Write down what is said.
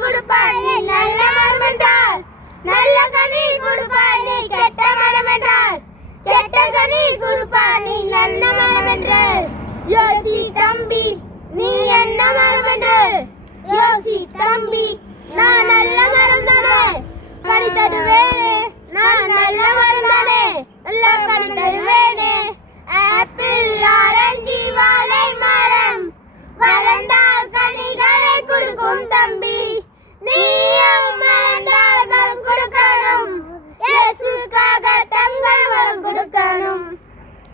கொடுப்பாய் நீ நல்ல மரம் என்றால், நல்ல கனி கொடுப்பாய் நீ கெட்ட மரம் என்றால், கெட்ட கனி கொடுப்பாய் நீ நல்ல மரம் என்று. யோசி தம்பி நீ என்ன மரம் என்று, யோசி தம்பி நான் நல்ல மரம் தானே, கனி தருவேனே நான்